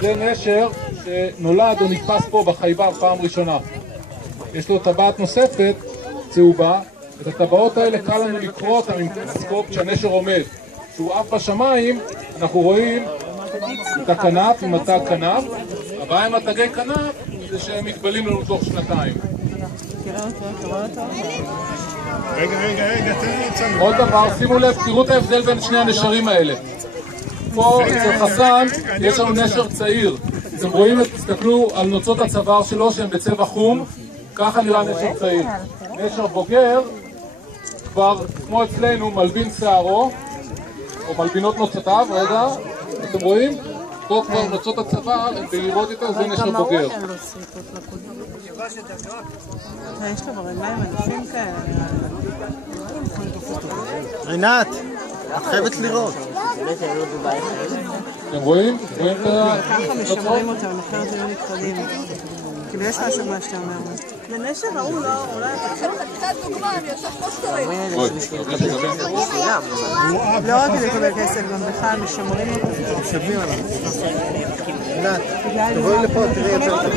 זה נשר שנולד או נתפס פה בחייבר פעם ראשונה. יש לו טבעת נוספת, צהובה. את הטבעות האלה קל לנו לקרוא אותם עם טלסקופ כשהנשר עומד. כשהוא עף בשמיים, אנחנו רואים את הכנף עם התג כנף. הבעיה עם התגי כנף זה שהם מתבלים לנו תוך שנתיים. רגע, עוד דבר, שימו לב, תראו את ההבדל בין שני הנשרים האלה. פה אצל חסן יש לנו נשר צעיר. אתם רואים, תסתכלו על נוצות הצוואר שלו שהן בצבע חום, ככה נראה נשר צעיר. נשר בוגר כבר, כמו אצלנו, מלבין שערו, או מלבינות נוצותיו, רגע, אתם רואים? פה כבר נוצות הצוואר הן בהירות יותר, זה נשר בוגר. יש לו ברגליים ענפים כאלה. רינת, את חייבת לראות. אתם רואים? ככה משמרים אותם, אחרת היו נפרדים. כאילו יש משהו מה שאתה אומר. לנשר ההוא לא, אולי תקשיב. קצת דוגמה, אני עושה פוסטרים. לא רק כדי לקבל כסף, גם בכלל משמרים אותם. משלמים עליו. רינת, תבואי לפה, תראי יותר טוב.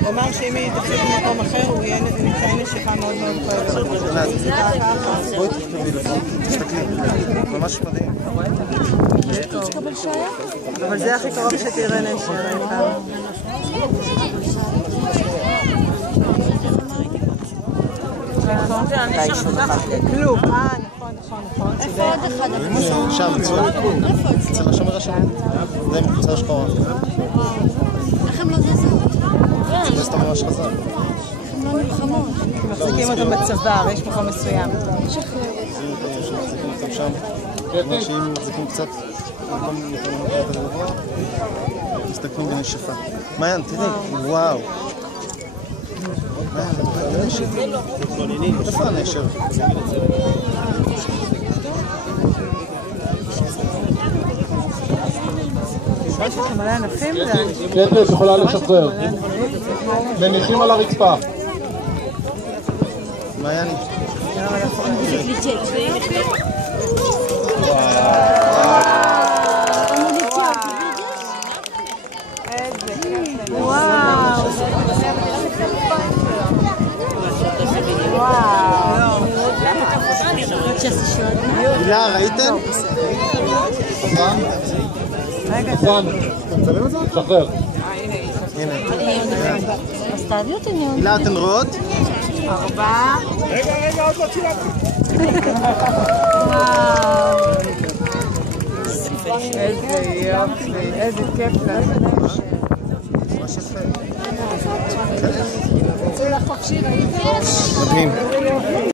הוא אמר שאם היא תפסיק במקום אחר, הוא יהיה נשיכה מאוד מאוד כואבת. בואי תכתבי לפה, תסתכלי, ממש מדהים. אבל זה הכי קרוב שתראה נשר, העיקר. כלום, נכון, שם, אצל השומר השני. זה עם קבוצה שחורה. איך הם לא זזו? זה סתם ממש חזק. הם לא נלחמות. מחזיקים אותם בצוואר, יש מקום מסוים. שם, אומר שאם מחזיקים קצת, תסתכלו בנשפה. מעיין, תראי, וואו. איפה הנשר? יש לכם מלא ענפים זה? קטש יכולה לשחרר. מניחים על הרצפה. מעיין. הילה, ראיתם? חסן, שחרר. הנה. אז תעביר אותי מאוד. הילה, אתן רואות? 4. רגע, עוד לא צילמתי. איזה יופי, איזה כיף לך. ממש יפה. מדהים.